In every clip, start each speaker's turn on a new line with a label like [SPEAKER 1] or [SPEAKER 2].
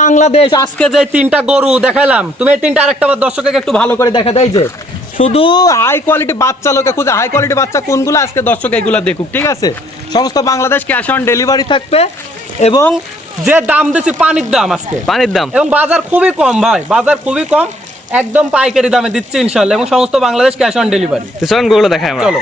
[SPEAKER 1] বাংলাদেশ আজকে যে তিনটা গরু দেখালাম তুমি এই তিনটা আরেকটা বার দর্শককে একটু ভালো করে দেখা দেয় যে শুধু হাই কোয়ালিটি বাচ্চা লোকে খুঁজে হাই কোয়ালিটি বাচ্চা কোনগুলো আজকে দর্শক এগুলো দেখুক ঠিক আছে? সমস্ত বাংলাদেশ ক্যাশ অন ডেলিভারি থাকবে এবং যে দাম দিচ্ছি পানির দাম আজকে।
[SPEAKER 2] পানির দাম।
[SPEAKER 1] এবং বাজার খুবই কম ভাই বাজার খুবই কম একদম পাইকারি দামে দিচ্ছে ইনশাল্লাহ এবং সমস্ত বাংলাদেশ ক্যাশ অন ডেলিভারি
[SPEAKER 2] চলুন গরুগুলো দেখাই আমরা।
[SPEAKER 1] চলো।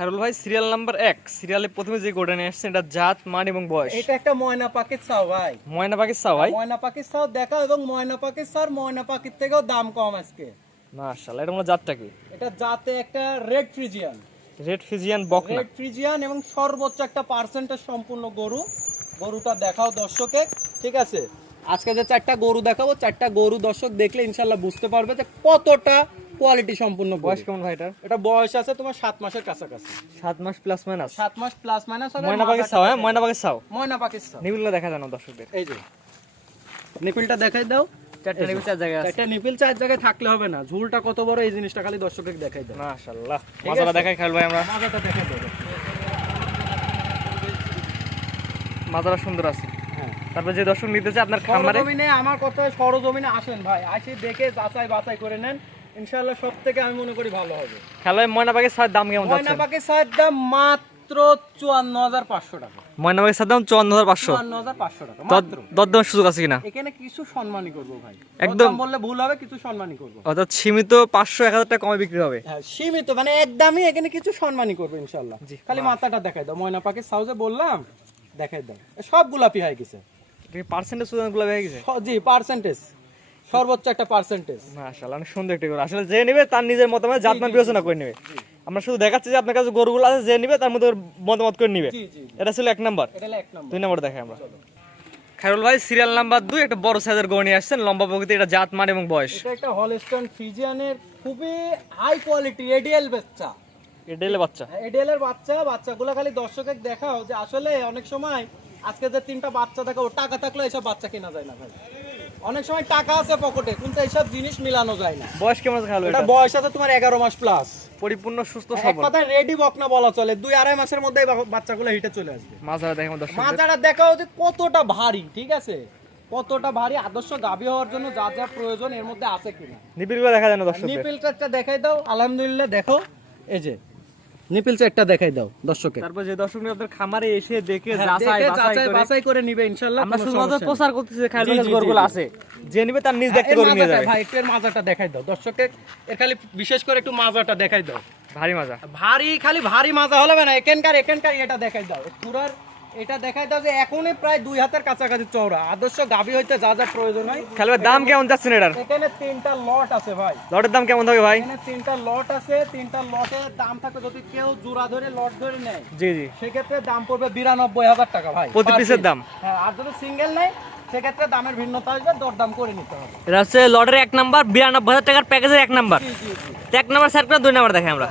[SPEAKER 2] খায়রুল ভাই সিরিয়াল নাম্বার এক। সিরিয়ালে প্রথমে যে গোটা নিয়ে আসছেন এটা জাত মান এবং বয়স।
[SPEAKER 1] এটা একটা ময়না পাখির চাও ভাই।
[SPEAKER 2] ময়না পাখির চাও ভাই?
[SPEAKER 1] ময়না পাখির চাও দেখাও এবং ময়না পাখির চাও ময়না পাখির থেকেও দাম কম আজকে।
[SPEAKER 2] মাশাআল্লাহ এটা মনে জাতটা কি?
[SPEAKER 1] এটা যাতে একটা রেড ফ্রিজিয়ান
[SPEAKER 2] রেড ফিজিয়ান বকনা
[SPEAKER 1] রেড ফ্রিজিয়ান এবং সর্বোচ্চ একটা পার্সেন্টেজ সম্পূর্ণ গরু। গরুটা দেখাও দর্শকে ঠিক আছে? আজকে যে চারটা গরু দেখাবো চারটা গরু দর্শক দেখলে ইনশাল্লাহ বুঝতে পারবে যে কতটা কোয়ালিটি সম্পূর্ণ
[SPEAKER 2] বয়স কেমন ভাই এটার
[SPEAKER 1] এটা বয়স আছে তোমার সাত মাসের কাছাকাছি।
[SPEAKER 2] সাত মাস প্লাস মাইনাস
[SPEAKER 1] সাত মাস প্লাস মাইনাস
[SPEAKER 2] ময়না পাখির চাও হ্যাঁ? ময়না পাখির চাও
[SPEAKER 1] ময়না পাকিস্তান
[SPEAKER 2] নিবিলগুলো দেখা জানো দর্শকদের।
[SPEAKER 1] এই যে নিপিলটা দেখাই দাও।
[SPEAKER 2] চারটে নিবিল চার জায়গায় আছে।
[SPEAKER 1] একটা নিপিল চার জায়গায় থাকলে হবে না। ঝুলটা কত বড় এই জিনিসটা খালি দর্শককে দেখাই দাও।
[SPEAKER 2] মাশাআল্লাহ।
[SPEAKER 1] আছে।
[SPEAKER 2] দেখাই খায়রুল ভাই আমরা।
[SPEAKER 1] মাজাটা দেখাই দাও।
[SPEAKER 2] মাজারা সুন্দর আছে।
[SPEAKER 1] হ্যাঁ।
[SPEAKER 2] তারপর যে দর্শক নিতে চায় আপনার খামারে
[SPEAKER 1] সরজমিনে আমার কথা সরজমিনে আসেন ভাই। আসি দেখে যাচাই বাছাই করে নেন। ইনশাআল্লাহ সব থেকে আমি মনে করি ভালো হবে।
[SPEAKER 2] খেলায় ময়না পাখির চার দাম কেমন
[SPEAKER 1] ময়না পাখি দাম মাত্র চুয়ান্ন হাজার পাঁচশো টাকা।
[SPEAKER 2] ময়না পাখির চার দাম চুয়ান্ন হাজার পাঁচশো।
[SPEAKER 1] চুয়ান্ন হাজার পাঁচশো টাকা মাত্র।
[SPEAKER 2] দরদামের সুযোগ আছে কিনা?
[SPEAKER 1] এখানে কিছু সম্মানই করব ভাই।
[SPEAKER 2] একদম।
[SPEAKER 1] বললে ভুল হবে কিছু সম্মানই করব।
[SPEAKER 2] অর্থাৎ সীমিত পাঁচশো এক হাজার টাকা কমে বিক্রি হবে।
[SPEAKER 1] হ্যাঁ সীমিত মানে একদমই এখানে কিছু সম্মানই করব ইনশাল্লাহ
[SPEAKER 2] জি।
[SPEAKER 1] খালি মাথাটা দেখাই দাও ময়না পাখির সাউজে বললাম দেখাই দাও। সব গোলাপি হয়ে গেছে।
[SPEAKER 2] পার্সেন্টেজ সুযোগগুলো হয়ে গেছে?
[SPEAKER 1] জি পার্সেন্টেজ সর্বোচ্চ একটা পার্সেন্টেজ
[SPEAKER 2] মাশাআল্লাহ অনেক সুন্দর একটি গরু। আসলে যে নেবে তার নিজের মতামত জাতমান বিবেচনা করে নেবে। আমরা শুধু দেখাচ্ছি যে আপনার কাছে গরুগুলো আছে যে নেবে তার মধ্যে মতামত করে নিবে। এটা ছিল এক নাম্বার।
[SPEAKER 1] এটা হলো এক নম্বর।
[SPEAKER 2] দুই নাম্বার দেখাই আমরা। খায়রুল ভাই সিরিয়াল নাম্বার দুই একটা বড় সাইজের গরু নিয়ে আসছেন। লম্বা প্রকৃতি এটা জাত মান এবং বয়স।
[SPEAKER 1] এটা একটা হলস্টন ফিজিয়ানের খুবই হাই কোয়ালিটি এডিএল বাচ্চা।
[SPEAKER 2] এটা এলে বাচ্চা।
[SPEAKER 1] এডিএল এর বাচ্চা বাচ্চাগুলো খালি দর্শকের দেখাও যে আসলে অনেক সময় আজকে যে তিনটা বাচ্চা দেখাবো টাকা থাকলে এসব বাচ্চা কেনা যায় না ভাই। অনেক সময় টাকা আছে পকেটে কিন্তু এইসব জিনিস মিলানো যায় না।
[SPEAKER 2] বয়স কেমন খায়রুল
[SPEAKER 1] এটা বয়স আছে তোমার এগারো মাস প্লাস
[SPEAKER 2] পরিপূর্ণ সুস্থ
[SPEAKER 1] এক
[SPEAKER 2] সবল।
[SPEAKER 1] কথায় রেডি বকনা বলা চলে। দুই আড়াই মাসের মধ্যে বাচ্চাগুলো হিটে চলে আসবে।
[SPEAKER 2] মাঝারা দেখে দর্শক
[SPEAKER 1] মাজাটা দেখাও যে কতটা ভারী ঠিক আছে? কতটা ভারী আদর্শ গাভী হওয়ার জন্য যা যা প্রয়োজন এর মধ্যে আছে কিনা।
[SPEAKER 2] নিবিড়গুলো দেখা যায় না দর্শকদের?
[SPEAKER 1] নিপিলটা দেখাই দাও আলহামদুলিল্লাহ দেখো। এই যে একটা দেখাই দাও
[SPEAKER 2] তারপর যে দর্শক নিয়ে আপনার খামারে এসে দেখে
[SPEAKER 1] হ্যাঁ,
[SPEAKER 2] যাচাই
[SPEAKER 1] যাচাই বাছাই করে নিবে ইনশাআল্লাহ
[SPEAKER 2] আমরা শুধুমাত্র প্রচার করতেছি
[SPEAKER 1] খালি
[SPEAKER 2] গরুগুলো। আছে। যে নিবে তার নিজ দেখতে করে নিয়ে যাবে।
[SPEAKER 1] ভাই একটু এর মাজাটা দেখাই দাও দর্শককে। এর খালি বিশেষ করে একটু মাজাটা দেখাই দাও।
[SPEAKER 2] ভারী মাজা।
[SPEAKER 1] ভারী খালি ভারী মাজা হলে না এখানকার এখানকার এটা দেখাই দাও। পুরার এটা দেখাই দাও যে এখনই প্রায় দুই হাতের কাছাকাছি চওড়া। আদর্শ গাভী হইতে যা যা প্রয়োজন হয়।
[SPEAKER 2] খেলবে দাম কেমন যাচ্ছেন এটার?
[SPEAKER 1] এখানে তিনটা লট আছে ভাই।
[SPEAKER 2] লটের দাম কেমন থাকবে ভাই?
[SPEAKER 1] এখানে তিনটা লট আছে। তিনটা লটের দাম থাকে যদি কেউ জোড়া ধরে লট ধরে নেয়
[SPEAKER 2] জি জি।
[SPEAKER 1] সেক্ষেত্রে দাম পড়বে বিরানব্বই হাজার টাকা ভাই
[SPEAKER 2] প্রতি পিসের দাম?
[SPEAKER 1] হ্যাঁ আর যদি সিঙ্গেল নেয় সেক্ষেত্রে দামের ভিন্নতা আসবে দরদাম করে নিতে হবে।
[SPEAKER 2] এটা হচ্ছে লটের এক নাম্বার বিরানব্বই হাজার টাকার প্যাকেজের এক নাম্বার।
[SPEAKER 1] জি জি জি।
[SPEAKER 2] এক নাম্বার সেট করে দুই নাম্বার দেখাই আমরা।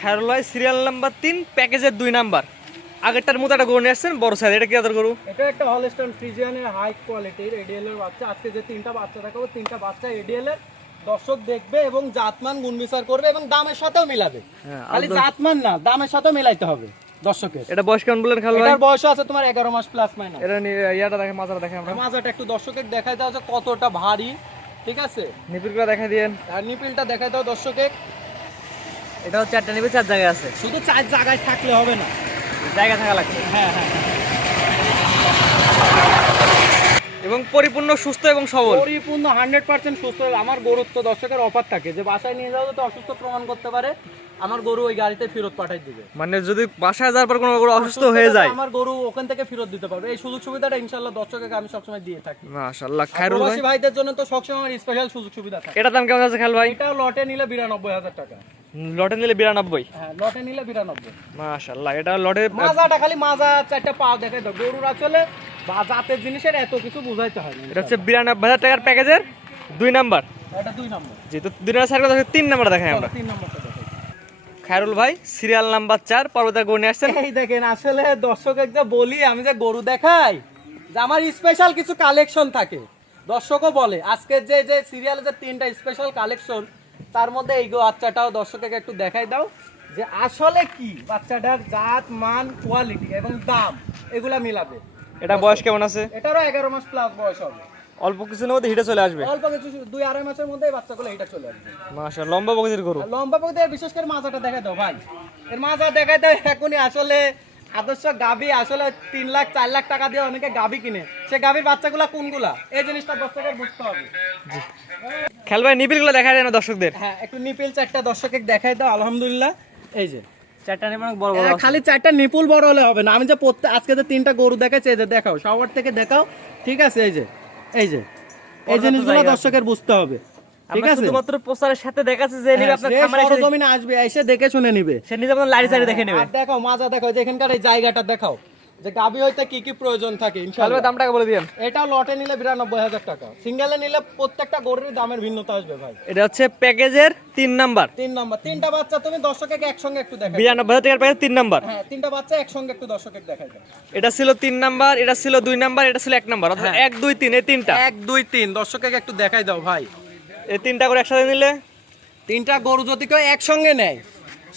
[SPEAKER 2] খায়রুল সিরিয়াল নাম্বার তিন প্যাকেজের দুই নাম্বার। আগেরটার মতো একটা গরু নিয়ে আসছেন বড় সাইজ এটা কি আদর গরু?
[SPEAKER 1] এটা একটা হলস্টন ফ্রিজিয়ানের হাই কোয়ালিটির এডিএল এর বাচ্চা। আজকে যে তিনটা বাচ্চা দেখাবো তিনটা বাচ্চা এডিএল এর। দর্শক দেখবে এবং জাতমান গুণ বিচার করবে এবং দামের সাথেও মিলাবে।
[SPEAKER 2] হ্যাঁ,
[SPEAKER 1] খালি জাতমান না দামের সাথেও মিলাইতে হবে দর্শকের।
[SPEAKER 2] এটা বয়স কেমন বললেন খায়রুল ভাই?
[SPEAKER 1] এটার বয়স আছে তোমার এগারো মাস প্লাস মাইনাস
[SPEAKER 2] এটা ইয়াটা দেখে মাজারা দেখে আমরা।
[SPEAKER 1] মাজাটা একটু দর্শকের দেখাই দাও যে কতটা ভারী ঠিক আছে?
[SPEAKER 2] নিপিরগুলো দেখা দিয়েন।
[SPEAKER 1] আর নিপিলটা দেখাই দাও দর্শকের।
[SPEAKER 2] এটা হচ্ছে চারটা নিবে চার জায়গায় আছে।
[SPEAKER 1] শুধু চার জায়গায় থাকলে হবে না।
[SPEAKER 2] জায়গা থাকা লাগবে।
[SPEAKER 1] হ্যাঁ হ্যাঁ
[SPEAKER 2] এবং পরিপূর্ণ সুস্থ এবং সবল।
[SPEAKER 1] পরিপূর্ণ হান্ড্রেড পার্সেন্ট সুস্থ। আমার গরুর তো দর্শকের অফার থাকে। যে বাসায় নিয়ে যাও তো অসুস্থ প্রমাণ করতে পারে আমার গরু ওই গাড়িতে ফেরত পাঠাই দিবে।
[SPEAKER 2] মানে যদি বাসায় যাওয়ার পর কোনো গরু অসুস্থ হয়ে যায়।
[SPEAKER 1] আমার গরু ওখান থেকে ফেরত দিতে পারবে। এই সুযোগ সুবিধাটা ইনশাল্লাহ দর্শকের আমি সবসময় দিয়ে থাকি।
[SPEAKER 2] মাশাআল্লাহ খায়রুল ভাই।
[SPEAKER 1] ভাইদের জন্য তো সবসময় আমার স্পেশাল সুযোগ সুবিধা থাকে।
[SPEAKER 2] এটা দাম কেমন আছে খায়রুল ভাই?
[SPEAKER 1] এটাও লটে নিলে বিরানব্বই হাজার টাকা।
[SPEAKER 2] লটে নিলে বিরানব্বই।
[SPEAKER 1] হ্যাঁ লটে নিলে বিরানব্বই।
[SPEAKER 2] মাশাআল্লাহ এটা লটে
[SPEAKER 1] মাজাটা খালি মাজা চারটা পা দেখে দাও। গরুর আসলে বা জাতের জিনিসের এত কিছু বুঝাইতে হয় না।
[SPEAKER 2] এটা হচ্ছে বিরানব্বই হাজার টাকার প্যাকেজের দুই নাম্বার।
[SPEAKER 1] এটা দুই নম্বর।
[SPEAKER 2] যেহেতু দুই নাম্বার তিন নাম্বার দেখাই আমরা।
[SPEAKER 1] তিন নম্বরটা দেখাই।
[SPEAKER 2] খায়রুল ভাই সিরিয়াল নাম্বার চার পর্বতার গরু নিয়ে আসছেন।
[SPEAKER 1] এই দেখেন আসলে দর্শকের যে বলি আমি যে গরু দেখাই যে আমার স্পেশাল কিছু কালেকশন থাকে। দর্শকও বলে আজকে যে যে সিরিয়ালে যে তিনটা স্পেশাল কালেকশন তার মধ্যে এই গো বাচ্চাটাও দর্শককে একটু দেখাই দাও যে আসলে কি বাচ্চাটার জাত মান কোয়ালিটি এবং দাম এগুলা মিলাবে।
[SPEAKER 2] এটা বয়স কেমন আছে?
[SPEAKER 1] এটারও এগারো মাস প্লাস বয়স হবে।
[SPEAKER 2] অল্প কিছুর মধ্যে হিটে চলে আসবে।
[SPEAKER 1] অল্প কিছু দুই আড়াই মাসের মধ্যে বাচ্চাগুলো এটা চলে আসবে।
[SPEAKER 2] মাশা লম্বা বগির গরু।
[SPEAKER 1] লম্বা বলতে বিশেষ করে মাজাটা দেখাই দাও ভাই। এর মাজা দেখাই দাও এখনই আসলে আদর্শ গাবি আসলে তিন লাখ চার লাখ টাকা দিয়ে অনেকে গাবি কিনে। সে গাবির বাচ্চাগুলা কোনগুলা? এই জিনিসটা দর্শকের বুঝতে হবে।
[SPEAKER 2] খেল ভাই নিবিলগুলো দেখা যায় না দর্শকদের।
[SPEAKER 1] হ্যাঁ একটু নিপিল চারটা দর্শকে দেখাই দাও আলহামদুলিল্লাহ। এই যে।
[SPEAKER 2] চারটা নিয়ে বড় বড়
[SPEAKER 1] হ্যাঁ, খালি চারটা নিপুল বড় হলে হবে না। আমি যে প্রত্যেক আজকে যে তিনটা গরু দেখাচ্ছি এই যে দেখাও সবার থেকে দেখাও। ঠিক আছে এই যে এই যে। এই জিনিসগুলো দর্শকের বুঝতে হবে। ঠিক আছে?
[SPEAKER 2] শুধুমাত্র প্রচারের সাথে দেখাচ্ছে যে নিবে
[SPEAKER 1] হ্যাঁ,
[SPEAKER 2] আপনার খামারে এসে
[SPEAKER 1] সরজমিনে আসবে এসে দেখে শুনে নিবে।
[SPEAKER 2] সে নিজে আপনার লাড়ি চাড়ি দেখে নেবে।
[SPEAKER 1] আর দেখাও মাজা দেখাও এখানকার এই জায়গাটা দেখাও যে গাবি হইতে কি কি প্রয়োজন থাকে ইনশাআল্লাহ।
[SPEAKER 2] ভাই বলে দিন
[SPEAKER 1] এটাও লটে নিলে বিরানব্বই হাজার টাকা সিঙ্গেলে নিলে প্রত্যেকটা গরুর দামের ভিন্নতা আসবে ভাই।
[SPEAKER 2] এটা হচ্ছে প্যাকেজের তিন নাম্বার।
[SPEAKER 1] তিন নম্বর। তিনটা বাচ্চা তুমি একসঙ্গে একটু দেখাই।
[SPEAKER 2] টাকার প্যাকেজ নাম্বার।
[SPEAKER 1] হ্যাঁ তিনটা বাচ্চা একসঙ্গে একটু দেখাই
[SPEAKER 2] এটা ছিল তিন নাম্বার এটা ছিল দুই নাম্বার এটা ছিল এক নাম্বার অর্থাৎ
[SPEAKER 1] হ্যাঁ।
[SPEAKER 2] এক দুই তিন এই তিনটা।
[SPEAKER 1] এক দুই তিন দর্শকে একটু দেখাই দাও ভাই।
[SPEAKER 2] এই তিনটা করে একসাথে নিলে?
[SPEAKER 1] তিনটা গরু যদি কেউ একসঙ্গে নেয়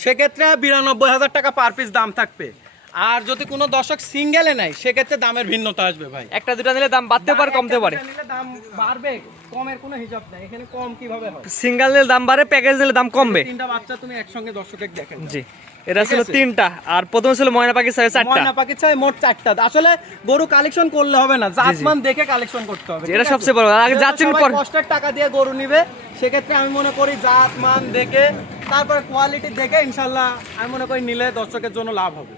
[SPEAKER 1] সেক্ষেত্রে বিরানব্বই হাজার টাকা পার পিস দাম থাকবে। আর যদি কোনো দর্শক সিঙ্গেলে নেয় সেক্ষেত্রে দামের ভিন্নতা আসবে ভাই।
[SPEAKER 2] একটা দুটা নিলে দাম বাড়তে পারে কমতে পারে।
[SPEAKER 1] দাম বাড়বে। কমের কোনো হিসাব নাই এখানে কম কীভাবে হয়?
[SPEAKER 2] সিঙ্গেল নিলে দাম বাড়ে প্যাকেজ নিলে দাম কমবে।
[SPEAKER 1] তিনটা বাচ্চা তুমি একসঙ্গে দর্শকের দেখেন
[SPEAKER 2] জি এটা ছিল তিনটা আর প্রথমে ছিল ময়না পাখি চারটা।
[SPEAKER 1] ময়না পাখি চাই মোট চারটা। আসলে গরু কালেকশন করলে হবে না জাতমান দেখে কালেকশন করতে হবে
[SPEAKER 2] এটা সবচেয়ে বড় আগে পর-
[SPEAKER 1] কষ্টের টাকা দিয়ে গরু নিবে সেক্ষেত্রে আমি মনে করি জাত মান দেখে তারপর কোয়ালিটি দেখে ইনশাল্লাহ আমি মনে করি নিলে দর্শকের জন্য লাভ হবে।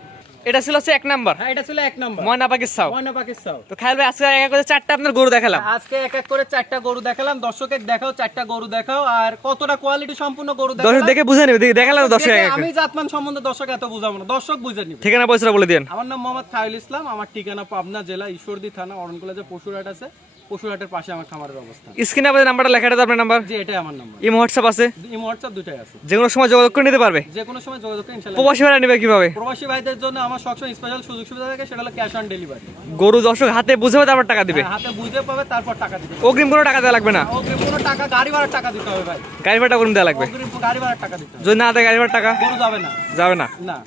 [SPEAKER 2] এটা ছিল হচ্ছে এক নাম্বার।
[SPEAKER 1] হ্যাঁ এটা ছিল এক নম্বর।
[SPEAKER 2] ময়না পাখি
[SPEAKER 1] ময়না পাখি
[SPEAKER 2] তো খাইল ভাই আজকে এক এক করে চারটা আপনার গরু দেখালাম।
[SPEAKER 1] আজকে এক এক করে চারটা গরু দেখালাম। দর্শকের দেখাও চারটা গরু দেখাও। আর কতটা কোয়ালিটি সম্পূর্ণ গরু
[SPEAKER 2] দর্শক দেখে বুঝে নেবে দেখে- দেখালাম দর্শক।
[SPEAKER 1] আমি জাতমান সম্বন্ধে দর্শক এত বুঝাবো না। দর্শক বুঝে নিবে।
[SPEAKER 2] ঠিকানা পয়সা বলে দিন
[SPEAKER 1] আমার নাম মোহাম্মদ খায়ুল ইসলাম। আমার ঠিকানা পাবনা জেলা ঈশ্বরদী থানা অরণ কলেজে পশুরাট আছে। পশুরহাটের পাশে আমার খামারের অবস্থান।
[SPEAKER 2] স্ক্রিনে আপনাদের নাম্বারটা লেখা আছে আপনার নাম্বার?
[SPEAKER 1] যে এটাই আমার নাম্বার।
[SPEAKER 2] ইমো হোয়াটসঅ্যাপ আছে?
[SPEAKER 1] হোয়াটসঅ্যাপ দুটাই আছে।
[SPEAKER 2] যে কোনো সময় যোগাযোগ করে নিতে পারবে?
[SPEAKER 1] যে কোনো সময় যোগাযোগ করে ইনশাল্লাহ
[SPEAKER 2] প্রবাসী ভাড়া নেবে কীভাবে?
[SPEAKER 1] প্রবাসী ভাইদের জন্য আমার সবসময় স্পেশাল সুযোগ সুবিধা থাকে সেটা হলো ক্যাশ অন ডেলিভারি
[SPEAKER 2] গরু দর্শক হাতে বুঝে তারপর টাকা দিবে।
[SPEAKER 1] হাতে বুঝে পাবে তারপর টাকা দিতে হবে।
[SPEAKER 2] অগ্রিম কোনো টাকা দেওয়া লাগবে না?
[SPEAKER 1] অগ্রিম কোনো টাকা গাড়ি ভাড়ার টাকা দিতে হবে ভাই।
[SPEAKER 2] গাড়ি ভাড়া অগ্রিম দেওয়া লাগবে?
[SPEAKER 1] অগ্রিম গাড়ি ভাড়ার টাকা দিতে হবে।
[SPEAKER 2] যদি না দেয় গাড়ি ভাড়ার টাকা?
[SPEAKER 1] গরু যাবে না।
[SPEAKER 2] যাবে না?
[SPEAKER 1] না।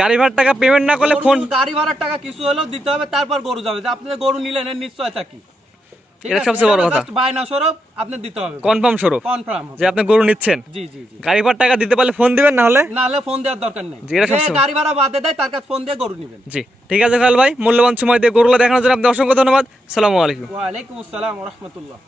[SPEAKER 2] গাড়ি ভাড়ার টাকা পেমেন্ট না করলে ফোন
[SPEAKER 1] গাড়ি ভাড়ার টাকা কিছু হলেও দিতে হবে তারপর গরু যাবে। যে আপনি গরু নিলেন এর নিশ্চয়তা কি? ঠিক
[SPEAKER 2] এটা সবচেয়ে বড় কথা।
[SPEAKER 1] বায়না স্বরূপ আপনি দিতে হবে।
[SPEAKER 2] কনফার্ম স্বরূপ
[SPEAKER 1] কনফার্ম
[SPEAKER 2] যে আপনি গরু নিচ্ছেন।
[SPEAKER 1] জি জি জি।
[SPEAKER 2] গাড়ি ভাড়া টাকা দিতে পারলে ফোন দিবেন না হলে
[SPEAKER 1] না হলে ফোন দেওয়ার দরকার নেই। যে গাড়ি ভাড়া বাদে দেয় তার কাছে ফোন দিয়ে গরু নেবেন।
[SPEAKER 2] জি ঠিক আছে খাল ভাই। মূল্যবান সময় দিয়ে গরুগুলো দেখানোর জন্য আপনি অসংখ্য ধন্যবাদ। সালামু আলাইকুম।
[SPEAKER 1] ওয়ালাইকুম আসসালাম রহমতুল্লাহ।